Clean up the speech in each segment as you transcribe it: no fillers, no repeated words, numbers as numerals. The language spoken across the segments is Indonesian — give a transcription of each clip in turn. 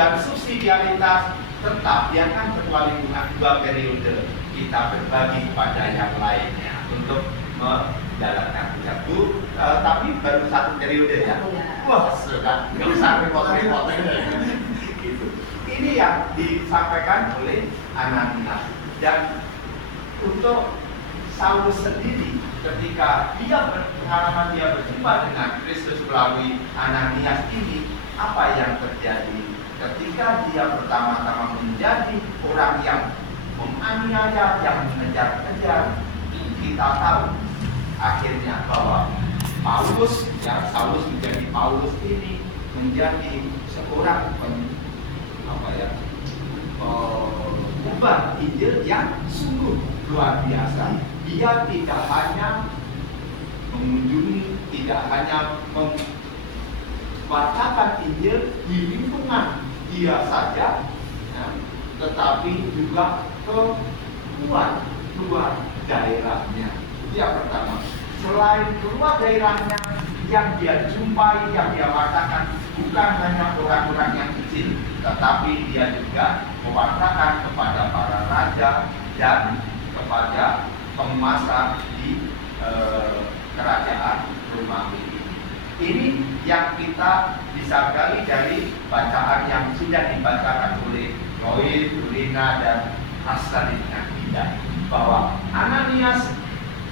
dan subsidiaritas tetap biarkan ketua lingkungan 2 periode kita berbagi kepada yang lainnya untuk menjalankan tugas. Bu, tapi baru 1 periode ya. Wah, sudah nggak usah repot-repot. Gitu. Ini yang disampaikan oleh Ananias. Dan untuk Saulus sendiri, ketika pengalaman dia berjumpa dengan Kristus melalui Ananias ini, apa yang terjadi? Ketika dia pertama-tama menjadi orang yang menganiaya, yang mengejar-kejar, kita tahu akhirnya bahwa Paulus, ya Saulus menjadi Paulus ini menjadi seorang pengubah Injil yang sungguh luar biasa. Dia tidak hanya mengunjungi, tidak hanya membacakan Injil di lingkungan dia saja, ya, tetapi juga keluar daerahnya. Itu yang pertama. Selain keluar daerahnya, yang dia jumpai, yang dia katakan bukan hanya orang-orang yang kecil, tetapi dia juga mewartakan kepada para raja dan kepada penguasa di kerajaan Romawi. Ini yang kita bisa gali dari bacaan yang sudah dibacakan oleh Roy, Rina, dan Hasan dengan indah, bahwa Ananias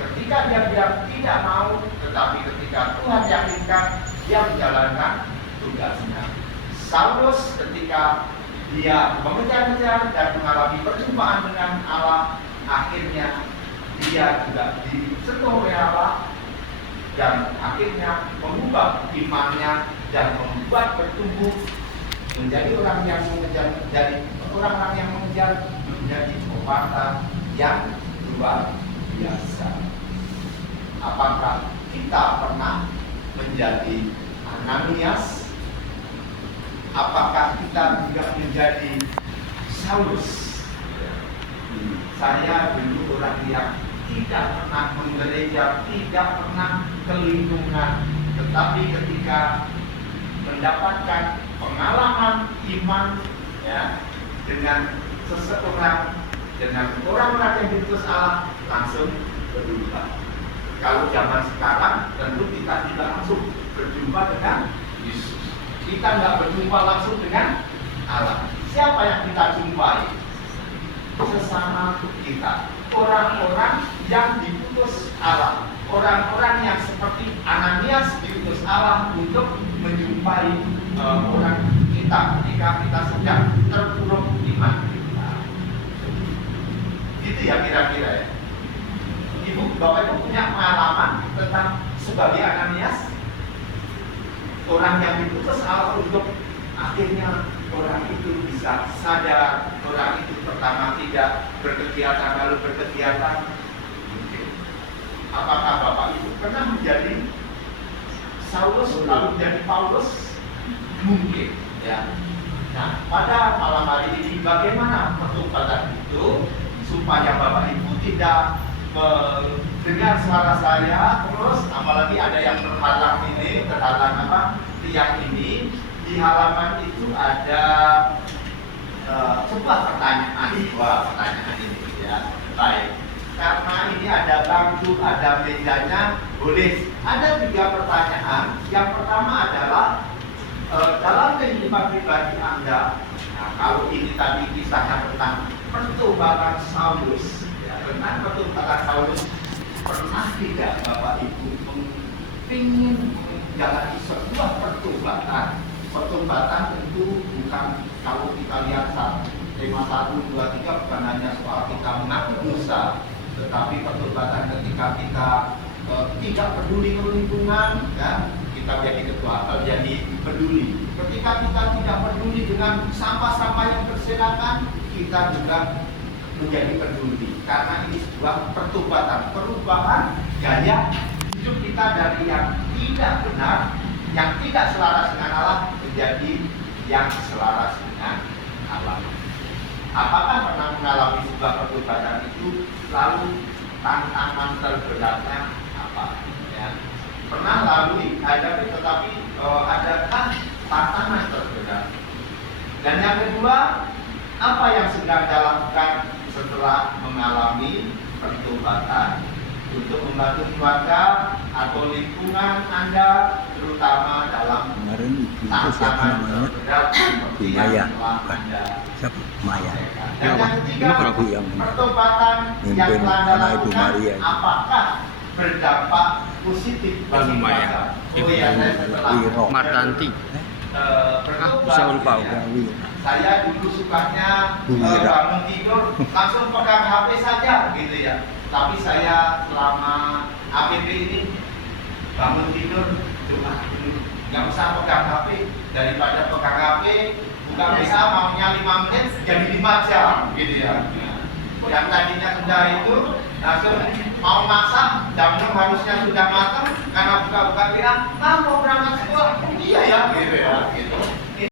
ketika dia tidak mau, tetapi ketika Tuhan yakinkan, dia menjalankan tugasnya. Saulus ketika dia mengejar-ngejar dan mengalami perjumpaan dengan Allah, akhirnya dia juga disentuh oleh Allah dan akhirnya mengubah imannya dan membuat bertumbuh menjadi orang yang mengejar, menjadi pewarta yang luar biasa. Apakah kita pernah menjadi Ananias? Apakah kita juga menjadi Saulus? Saya dulu orang yang tidak pernah menggereja, tidak pernah ke lingkungan, tetapi ketika mendapatkan pengalaman iman, ya, dengan seseorang, dengan orang-orang yang diutus Allah, langsung berubah. Kalau zaman sekarang tentu kita tidak langsung berjumpa dengan Yesus. Kita nggak berjumpa langsung dengan Allah. Siapa yang kita jumpai? Sesama kita, orang-orang yang diutus Allah, orang-orang yang seperti Ananias diutus Allah untuk menjumpai orang kita ketika kita sedang terpuruk iman kita. Gitu ya kira-kira ya. Ibu, Bapak Ibu punya pengalaman tentang sebagai Ananias, orang yang diutus Allah untuk akhirnya orang itu bisa sadar, orang itu pertama tidak berkegiatan lalu berkegiatan. Apakah Bapak Ibu pernah menjadi Saulus lalu menjadi Paulus? Mungkin, ya. Nah, pada malam hari ini bagaimana pertobatan itu supaya Bapak Ibu tidak mendengar suara saya terus, apalagi ada yang terhalang tiang ini. Di halaman itu ada sebuah pertanyaan, ini ya. Baik, karena ini ada bangku, ada mejanya, boleh. Ada 3 pertanyaan. Yang pertama adalah dalam kehidupan pribadi Anda, nah, kalau ini tadi kisahnya tentang pertobatan Saulus, ya, tentang pertobatan Saulus, pernah tidak Bapak Ibu ingin menjalani sebuah pertobatan? Pertobatan tentu bukan, kalau kita lihat tema 1, 2, 3 bukan hanya soal kita mengaku dosa, tetapi pertobatan ketika kita tidak peduli ke lingkungan, ya, kita jadi ketua, jadi peduli. Ketika kita tidak peduli dengan sampah-sampah yang berserakan, kita juga menjadi peduli. Karena ini sebuah pertobatan, perubahan gaya hidup kita dari yang tidak benar, yang tidak selaras dengan Allah, menjadi yang selaras dengan Allah. Apakah pernah mengalami sebuah pertobatan itu? Lalu tantangan terberatnya apa? Ya. Pernah lalui, hadapi, tetapi adakah tantangan terberat? Dan yang kedua, apa yang sedang Anda lakukan setelah mengalami pertobatan untuk membantu keluarga atau lingkungan Anda, terutama dalam Kemarin ibu itu siapa tantangan namanya? terberat seperti Ibu yang Maya, telah bukan? Anda Siapa? Maya. sampaikan. Dan yang ketiga, Ibu yang pertobatan yang mimpin telah Anda anak Ibu lakukan, Maria itu. apakah berdampak positif bagi Ibu Maya. keluarga? Oh iya, saya setelah Wiro. Martanti. bertobat, Saya lupa. ya. Wiro. Saya dulu sukanya Wira. bangun tidur langsung pegang HP saja gitu ya. Tapi saya selama APP ini bangun tidur cuma nggak usah pegang HP, daripada pegang HP buka bisa maunya 5 menit jadi 5 jam gitu ya. Yang tadinya sudah itu langsung mau masak jam 6 harusnya sudah matang karena buka-buka bilang mau berangkat sekolah, iya ya gitu ya gitu.